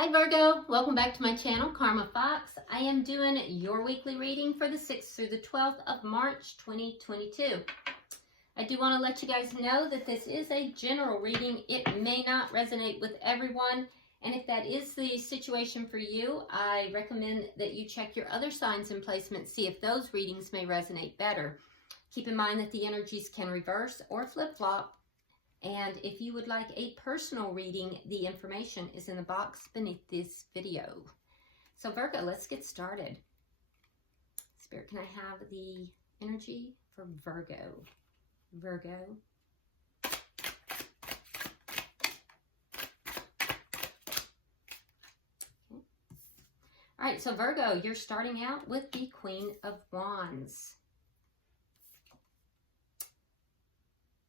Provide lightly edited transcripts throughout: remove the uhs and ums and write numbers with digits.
Hi Virgo, welcome back to my channel, Karma Fox. I am doing your weekly reading for the 6th through the 12th of March 2022. I do want to let you guys know that this is a general reading. It may not resonate with everyone, and if that is the situation for you, I recommend that you check your other signs and placements, see if those readings may resonate better. Keep in mind that the energies can reverse or flip-flop. And if you would like a personal reading, the information is in the box beneath this video. So Virgo, let's get started. Spirit, can I have the energy for Virgo? Virgo. Okay. All right, so Virgo, you're starting out with the Queen of Wands.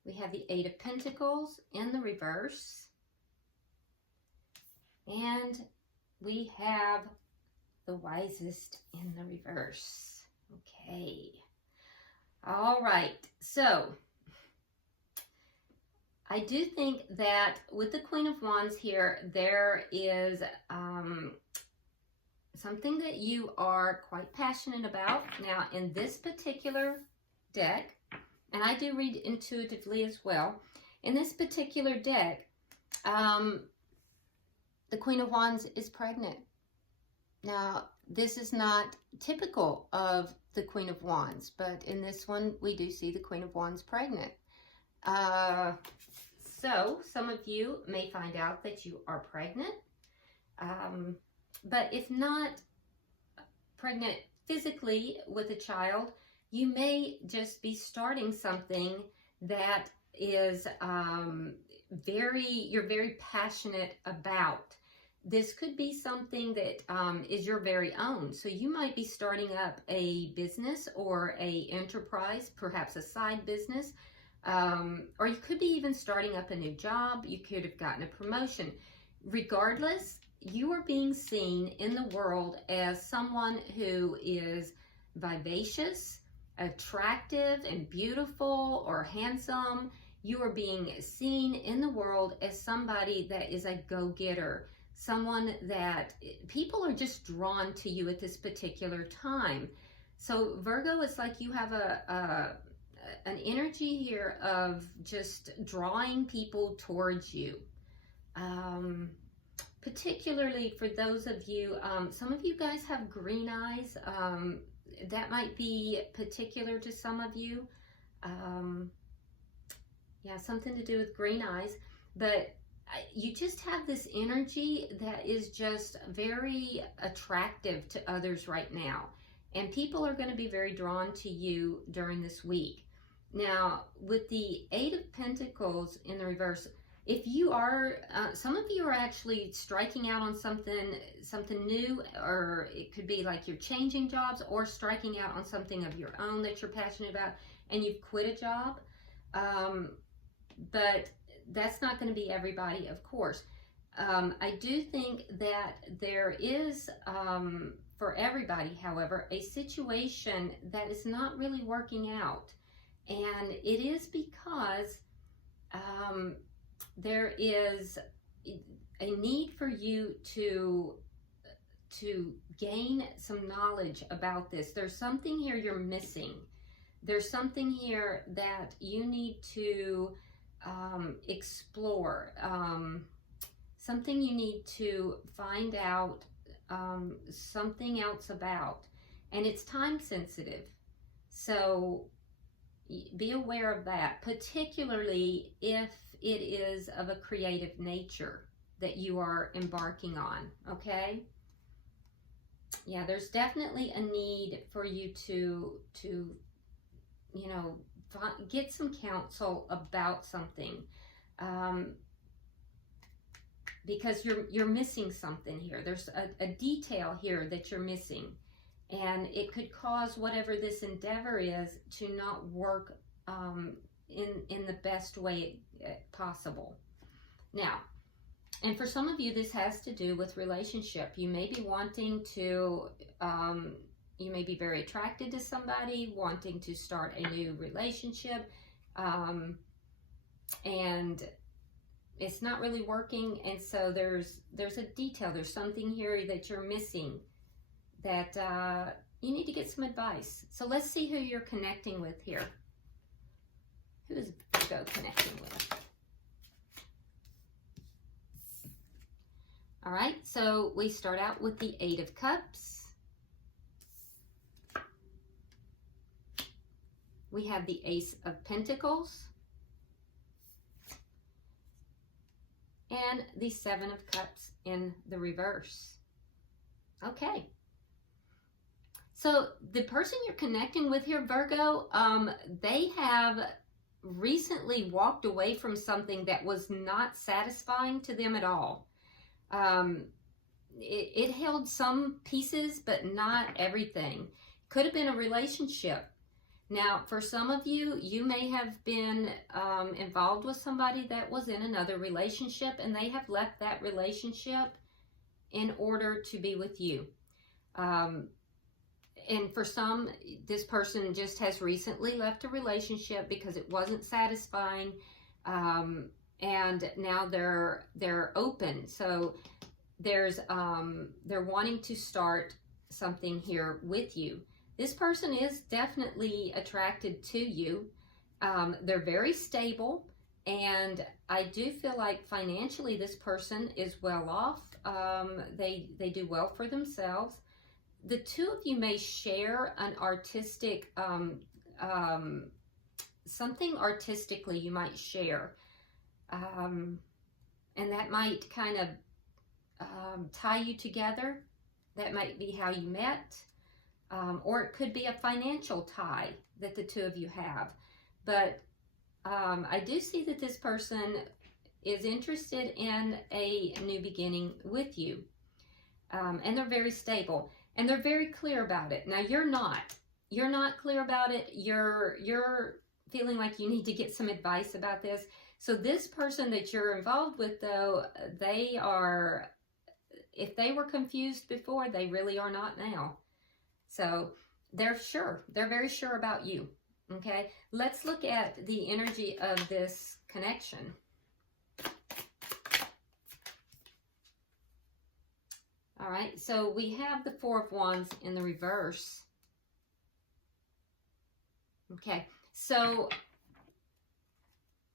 We have the Eight of Pentacles in the reverse. And we have the Wisest in the reverse. Okay. All right. So, I do think that with the Queen of Wands here, there is something that you are quite passionate about. Now, in this particular deck, and I do read intuitively as well. In this particular deck, the Queen of Wands is pregnant. Now, this is not typical of the Queen of Wands, but in this one, we do see the Queen of Wands pregnant. So, some of you may find out that you are pregnant, but if not pregnant physically with a child, you may just be starting something that is you're very passionate about. This could be something that is your very own. So you might be starting up a business or a enterprise, perhaps a side business, or you could be even starting up a new job. You could have gotten a promotion. Regardless, you are being seen in the world as someone who is vivacious, attractive and beautiful or handsome. You are being seen in the world as somebody that is a go-getter, someone that people are just drawn to you at this particular time. So Virgo, it's like you have an energy here of just drawing people towards you. Particularly for those of you, some of you guys have green eyes. That might be particular to some of you. Yeah, something to do with green eyes. But you just have this energy that is just very attractive to others right now. And people are going to be very drawn to you during this week. Now, with the Eight of Pentacles in the reverse, if you are, some of you are actually striking out on something new, or it could be like you're changing jobs or striking out on something of your own that you're passionate about and you've quit a job. But that's not going to be everybody, of course. I do think that there is, for everybody, however, a situation that is not really working out. And it is because there is a need for you to gain some knowledge about this. There's something here you're missing. There's something here that you need to explore, something you need to find out something else about, and it's time sensitive. So be aware of that, particularly if it is of a creative nature that you are embarking on, okay? Yeah, there's definitely a need for you to you know, get some counsel about something, because you're missing something here. There's a detail here that you're missing, and it could cause whatever this endeavor is to not work in the best way possible. Now, and for some of you, this has to do with relationship. You may be wanting to, you may be very attracted to somebody, wanting to start a new relationship, and it's not really working, and so there's a detail, there's something here that you're missing, that you need to get some advice. So let's see who you're connecting with here. Who is Virgo connecting with? All right, so we start out with the Eight of Cups. We have the Ace of Pentacles. And the Seven of Cups in the reverse. Okay. So the person you're connecting with here, Virgo, they have recently walked away from something that was not satisfying to them at all. It held some pieces, but not everything. Could have been a relationship. Now, for some of you, you may have been involved with somebody that was in another relationship, and they have left that relationship in order to be with you. And for some, this person just has recently left a relationship because it wasn't satisfying, and now they're open. So they're wanting to start something here with you. This person is definitely attracted to you. They're very stable, and I do feel like financially this person is well off. They do well for themselves. The two of you may share an artistic, something artistically you might share. And that might kind of tie you together. That might be how you met. Or it could be a financial tie that the two of you have. But I do see that this person is interested in a new beginning with you. And they're very stable. And they're very clear about it. Now, you're not. You're not clear about it. You're feeling like you need to get some advice about this. So this person that you're involved with, though, they are, if they were confused before, they really are not now. So they're sure. They're very sure about you. Okay, let's look at the energy of this connection. All right, so we have the Four of Wands in the reverse. Okay, so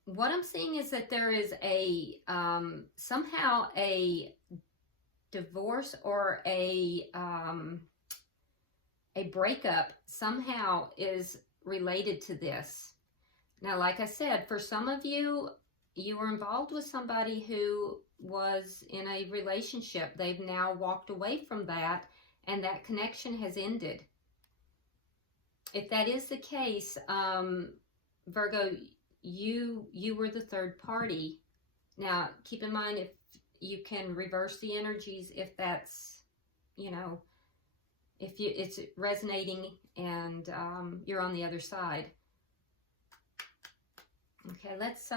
what I'm seeing is that there is a somehow a divorce or a breakup somehow is related to this. Now, like I said, for some of you, you were involved with somebody who was in a relationship. They've now walked away from that, and that connection has ended. If that is the case, Virgo, you were the third party. Now, keep in mind, if you can reverse the energies, if that's, you know, if it's resonating and you're on the other side. Okay, let's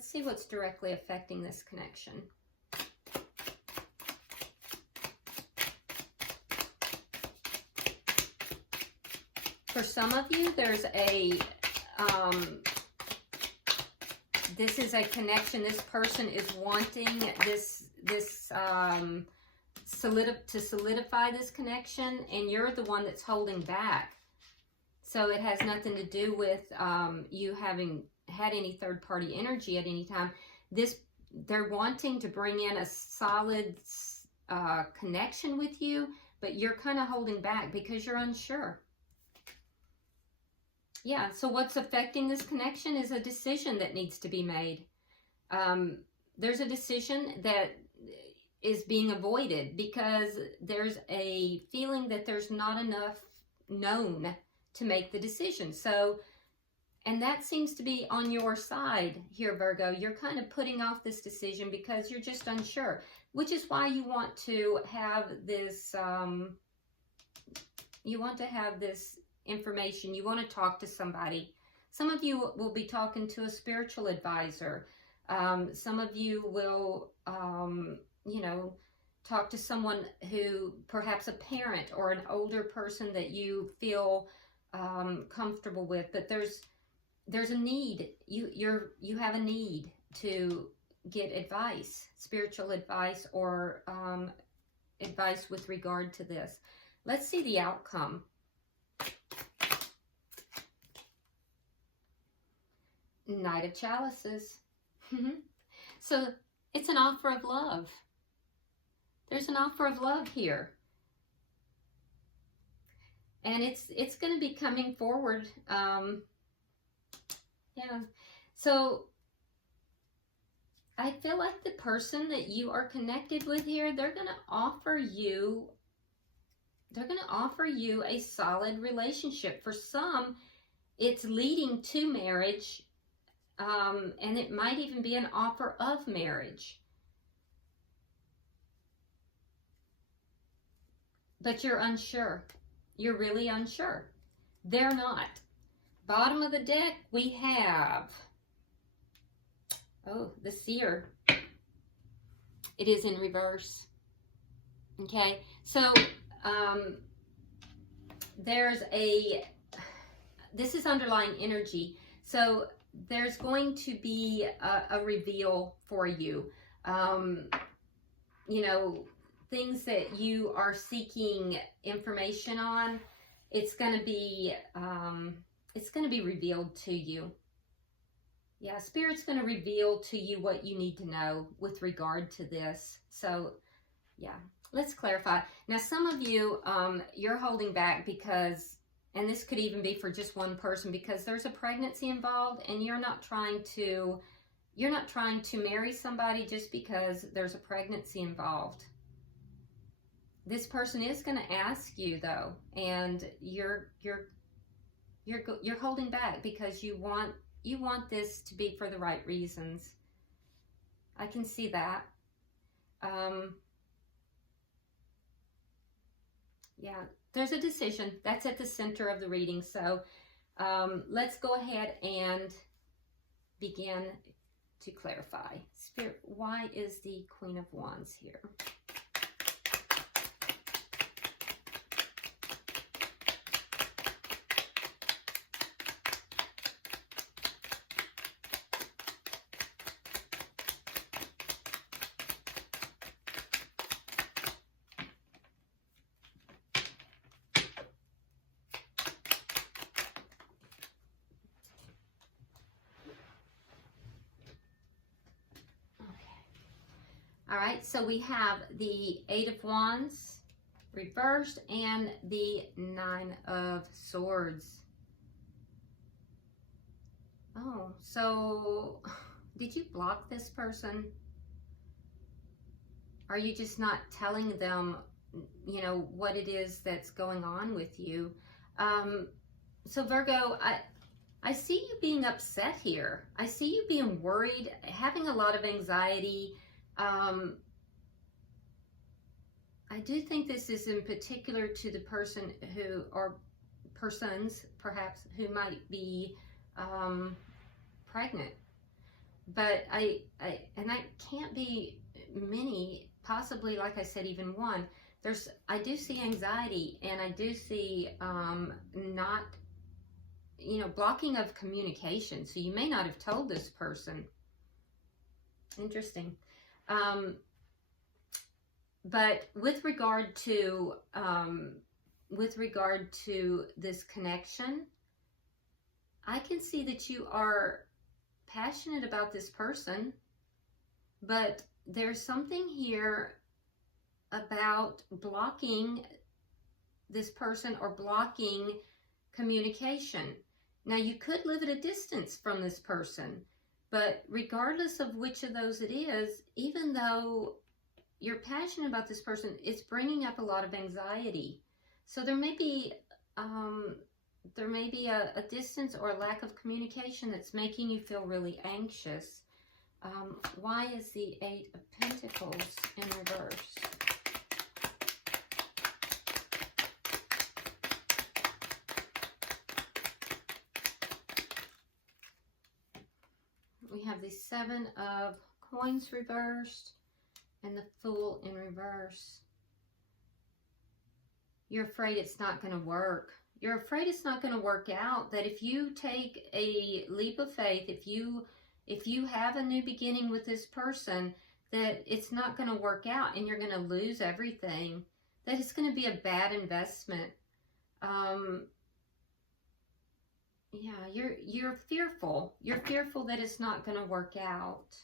see what's directly affecting this connection. For some of you, there's a, this is a connection. This person is wanting to solidify this connection, and you're the one that's holding back. So it has nothing to do with you having had any third-party energy at any time. They're wanting to bring in a solid connection with you, but you're kind of holding back because you're unsure. Yeah, so what's affecting this connection is a decision that needs to be made. There's a decision that is being avoided because there's a feeling that there's not enough known to make the decision. So, and that seems to be on your side here, Virgo. You're kind of putting off this decision because you're just unsure, which is why you want to have this, information. You want to talk to somebody. Some of you will be talking to a spiritual advisor. Some of you will, you know, talk to someone who, perhaps a parent or an older person that you feel comfortable with. But there's a need. You have a need to get advice, spiritual advice, or advice with regard to this. Let's see the outcome. Knight of Chalices. So it's an offer of love. There's an offer of love here. And it's going to be coming forward. Yeah. So I feel like the person that you are connected with here, they're going to offer you a solid relationship. For some, it's leading to marriage, and it might even be an offer of marriage. But you're unsure. You're really unsure. They're not. Bottom of the deck, we have, oh, the Seer. It is in reverse. Okay, so this is underlying energy. So there's going to be a reveal for you. You know, things that you are seeking information on, it's going to be revealed to you. Yeah, Spirit's going to reveal to you what you need to know with regard to this. So, yeah, let's clarify. Now, some of you, you're holding back because, and this could even be for just one person, because there's a pregnancy involved, and you're not trying to marry somebody just because there's a pregnancy involved. This person is going to ask you though, and you're holding back because you want this to be for the right reasons. I can see that. Yeah, there's a decision that's at the center of the reading. So let's go ahead and begin to clarify. Spirit, why is the Queen of Wands here? All right, so we have the Eight of Wands reversed and the Nine of Swords. Oh, so did you block this person? Are you just not telling them, you know, what it is that's going on with you? So Virgo, I see you being upset here. I see you being worried, having a lot of anxiety. I do think this is in particular to the person who, or persons perhaps, who might be pregnant. But I can't be many, possibly, like I said, even one. I do see anxiety, and I do see not, you know, blocking of communication. So you may not have told this person. Interesting. But with regard to this connection, I can see that you are passionate about this person, but there's something here about blocking this person or blocking communication. Now, you could live at a distance from this person, but regardless of which of those it is, even though you're passionate about this person, it's bringing up a lot of anxiety. So there may be a distance or a lack of communication that's making you feel really anxious. Why is the Eight of Pentacles in reverse? We have the Seven of Coins reversed and the Fool in reverse. You're afraid it's not going to work. You're afraid it's not going to work out, that if you take a leap of faith, if you have a new beginning with this person, that it's not going to work out and you're going to lose everything, that it's going to be a bad investment. Yeah, you're fearful. You're fearful that it's not going to work out.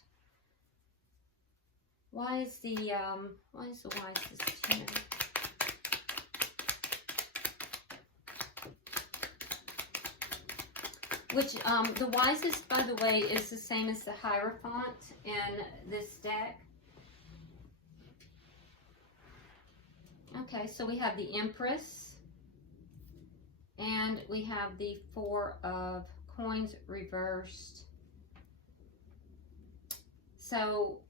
Why is the wisest here? Which, the wisest, by the way, is the same as the Hierophant in this deck. Okay, so we have the Empress, and we have the Four of Coins reversed. So,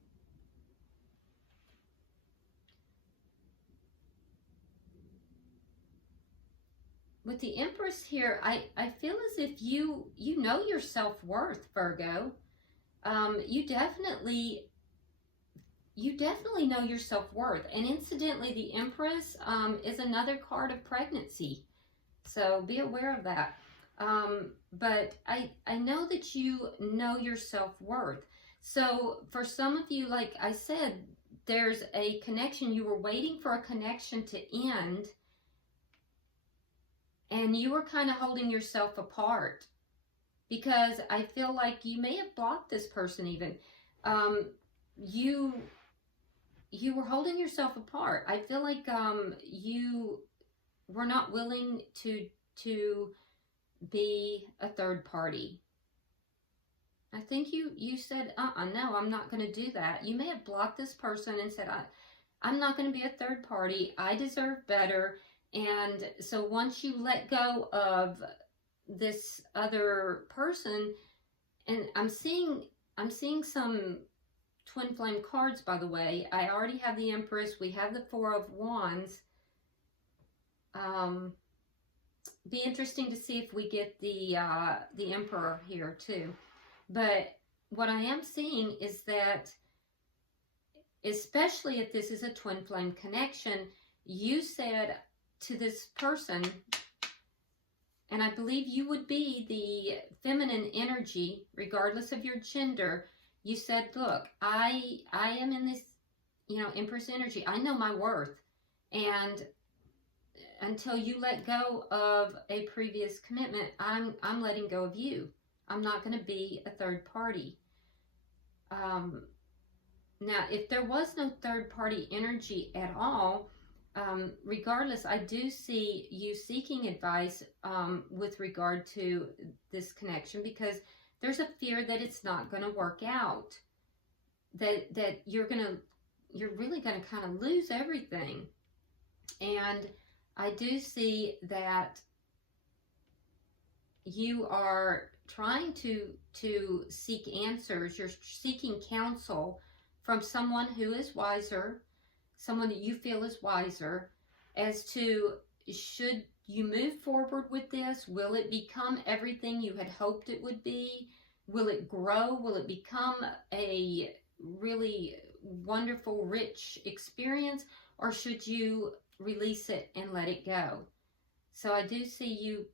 with the Empress here, I feel as if you know your self-worth, Virgo. You definitely know your self-worth. And incidentally, the Empress is another card of pregnancy. So be aware of that. But I know that you know your self-worth. So for some of you, like I said, there's a connection. You were waiting for a connection to end, and you were kind of holding yourself apart, because I feel like you may have blocked this person even. You were holding yourself apart. I feel like you were not willing to be a third party. I think you said, no, I'm not going to do that. You may have blocked this person and said, I'm not going to be a third party. I deserve better. And so once you let go of this other person, and I'm seeing some twin flame cards, by the way. I already have the Empress. We have the Four of Wands. Be interesting to see if we get the Emperor here too. But what I am seeing is that, especially if this is a twin flame connection, you said to this person, and I believe you would be the feminine energy, regardless of your gender. You said, look, I am in this, Empress energy. I know my worth. And until you let go of a previous commitment, I'm letting go of you. I'm not going to be a third party. Now, if there was no third party energy at all, regardless, I do see you seeking advice with regard to this connection, because there's a fear that it's not going to work out, that you're really going to kind of lose everything. And I do see that you are trying to seek answers. You're seeking counsel from someone who is wiser, someone that you feel is wiser, as to, should you move forward with this? Will it become everything you had hoped it would be? Will it grow? Will it become a really wonderful, rich experience? Or should you release it and let it go? So I do see you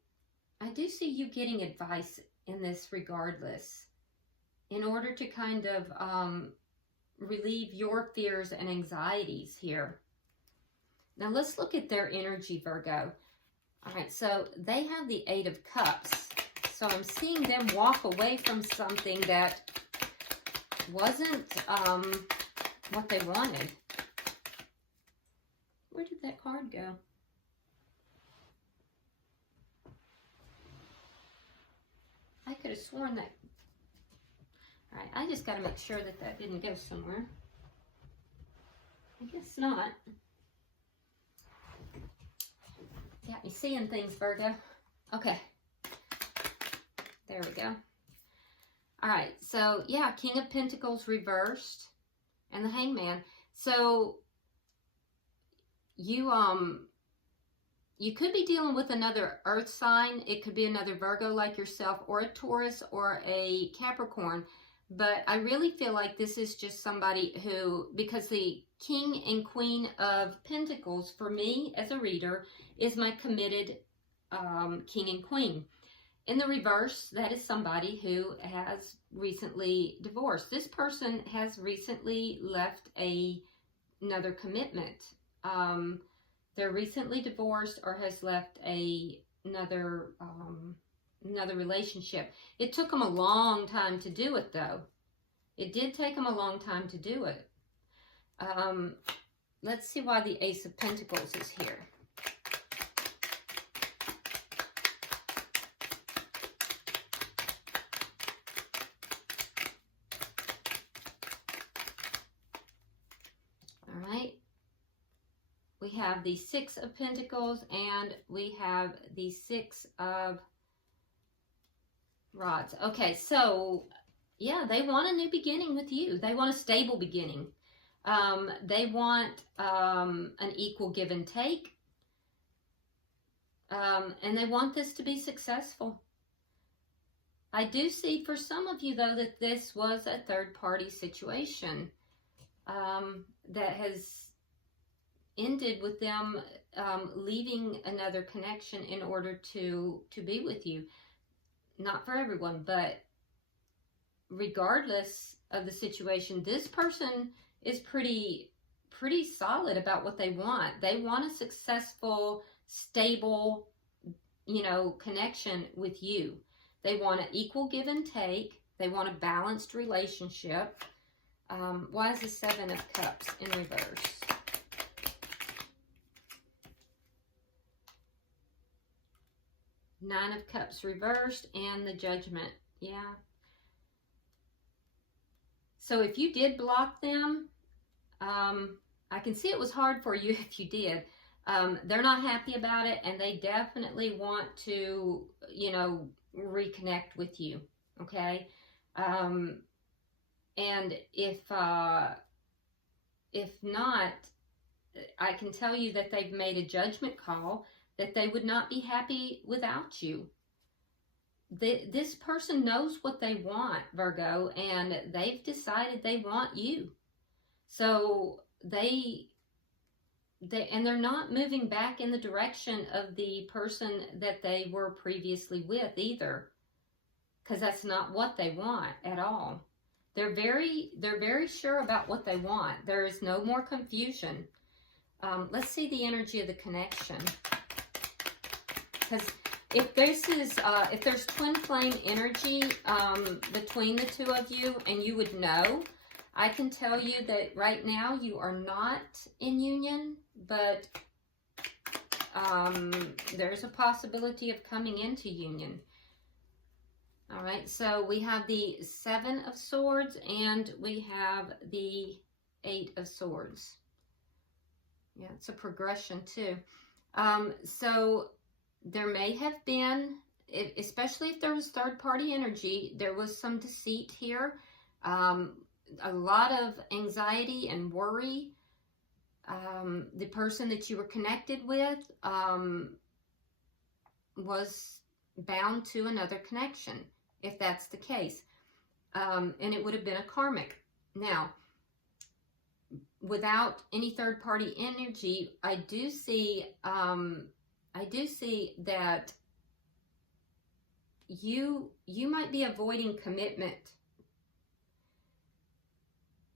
getting advice in this regardless, in order to kind of relieve your fears and anxieties here. Now let's look at their energy, Virgo. All right, so they have the Eight of Cups. So I'm seeing them walk away from something that wasn't what they wanted. Where did that card go? I could have sworn that. All right, I just got to make sure that that didn't go somewhere. I guess not. Got me seeing things, Virgo. Okay. There we go. All right, so yeah, King of Pentacles reversed and the Hangman. So you could be dealing with another earth sign. It could be another Virgo like yourself, or a Taurus, or a Capricorn. But I really feel like this is just somebody who, because the King and Queen of Pentacles, for me as a reader, is my committed King and Queen. In the reverse, that is somebody who has recently divorced. This person has recently left another commitment. They're recently divorced or has left another relationship. It took them a long time to do it, though. It did take them a long time to do it. Let's see why the Ace of Pentacles is here. All right. We have the Six of Pentacles and we have the Six of Rods. Okay, so yeah, they want a new beginning with you. They want a stable beginning. They want an equal give and take. And they want this to be successful. I do see for some of you, though, that this was a third-party situation that has ended with them leaving another connection in order to be with you. Not for everyone, but regardless of the situation, this person is pretty solid about what they want. They want a successful, stable, connection with you. They want an equal give and take. They want a balanced relationship. Why is the Seven of Cups in reverse? Nine of Cups reversed and the Judgment. Yeah. So if you did block them, I can see it was hard for you if you did. They're not happy about it, and they definitely want to, reconnect with you. Okay. And if not, I can tell you that they've made a judgment call that they would not be happy without you. This person knows what they want, Virgo, and they've decided they want you. So they're not moving back in the direction of the person that they were previously with either, because that's not what they want at all. They're very sure about what they want. There is no more confusion. Let's see the energy of the connection. Because if there's twin flame energy between the two of you, and you would know, I can tell you that right now you are not in union, but there's a possibility of coming into union. All right, so we have the Seven of Swords and we have the Eight of Swords. Yeah, it's a progression too. So there may have been, especially if there was third-party energy, there was some deceit here, a lot of anxiety and worry. The person that you were connected with was bound to another connection, if that's the case. And it would have been a karmic. Now, without any third-party energy, I do see that you might be avoiding commitment.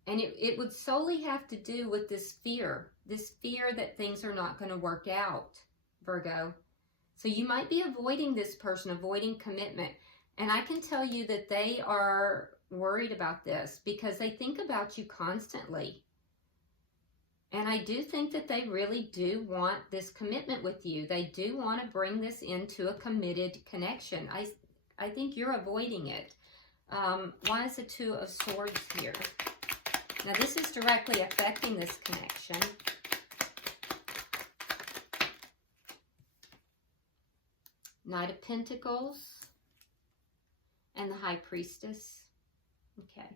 And it would solely have to do with this fear that things are not going to work out, Virgo. So you might be avoiding this person, avoiding commitment. And I can tell you that they are worried about this because they think about you constantly. And I do think that they really do want this commitment with you. They do want to bring this into a committed connection. I think you're avoiding it. Why is the Two of Swords here? Now, this is directly affecting this connection. Knight of Pentacles and the High Priestess. Okay.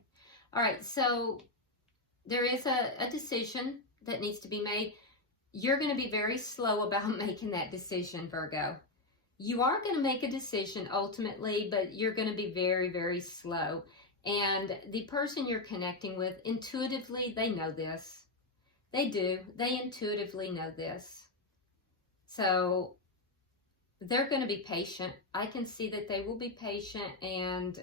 All right, so there is a decision that needs to be made. You're going to be very slow about making that decision, Virgo. You are going to make a decision ultimately, but you're going to be very, very slow. And the person you're connecting with, intuitively, they know this. They do. They intuitively know this. So they're going to be patient. I can see that they will be patient, and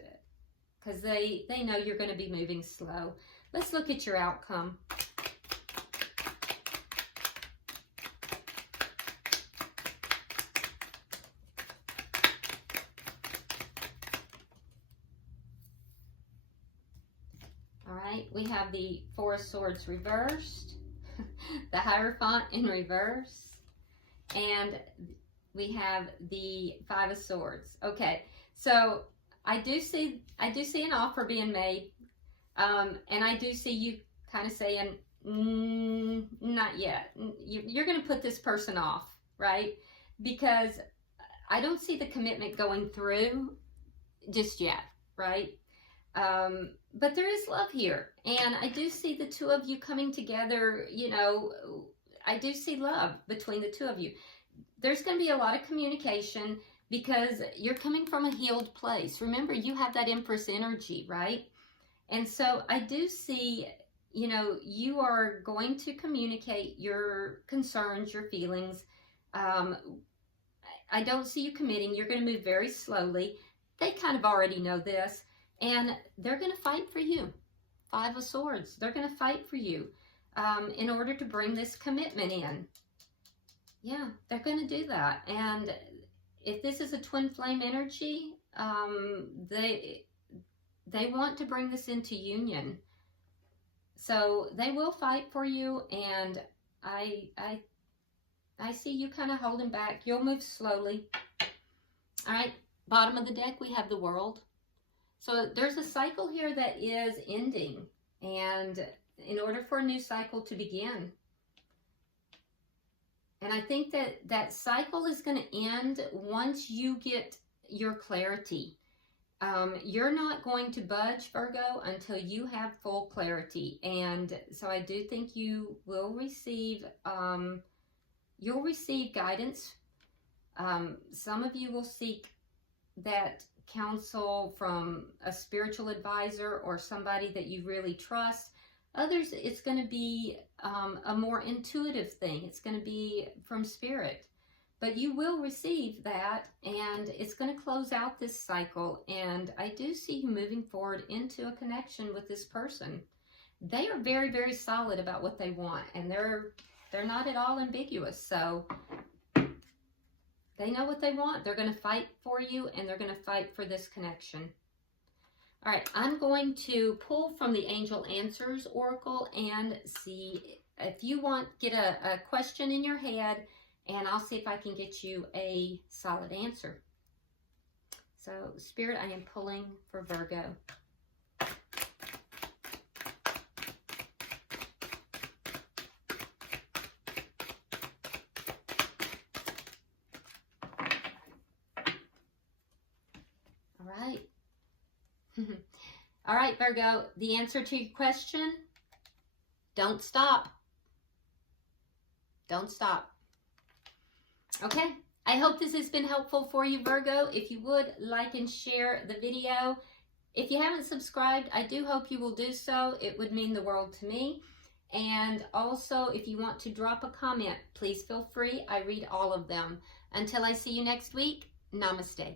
because they know you're going to be moving slow. Let's look at your outcome. All right, we have the Four of Swords reversed, the Hierophant in reverse, and we have the Five of Swords. Okay, so I do see an offer being made, and I do see you kind of saying, not yet. You're going to put this person off, right? Because I don't see the commitment going through just yet, right? But there is love here, and I do see the two of you coming together. You know, I do see love between the two of you. There's going to be a lot of communication because you're coming from a healed place. Remember, you have that Empress energy, right? And so I do see, you know, you are going to communicate your concerns, your feelings. I don't see you committing. You're going to move very slowly. They kind of already know this, and they're going to fight for you. Five of Swords. They're going to fight for you in order to bring this commitment in. Yeah, they're going to do that. And if this is a twin flame energy, they want to bring this into union. So they will fight for you, and I see you kind of holding back. You'll move slowly. All right, bottom of the deck, we have the World. So there's a cycle here that is ending, and in order for a new cycle to begin. And I think that that cycle is going to end once you get your clarity. You're not going to budge, Virgo, until you have full clarity. And so I do think you will receive, you'll receive guidance. Some of you will seek that counsel from a spiritual advisor or somebody that you really trust. Others, it's going to be a more intuitive thing. It's going to be from spirit. But you will receive that, and it's going to close out this cycle. And I do see you moving forward into a connection with this person. They are very, very solid about what they want, and they're not at all ambiguous. So they know what they want. They're going to fight for you, and they're going to fight for this connection. All right, I'm going to pull from the Angel Answers Oracle and see if you get a question in your head, and I'll see if I can get you a solid answer. So, Spirit, I am pulling for Virgo. All right. All right, Virgo, the answer to your question, don't stop. Don't stop. Okay, I hope this has been helpful for you, Virgo. If you would, like and share the video. If you haven't subscribed, I do hope you will do so. It would mean the world to me. And also, if you want to drop a comment, please feel free. I read all of them. Until I see you next week, namaste.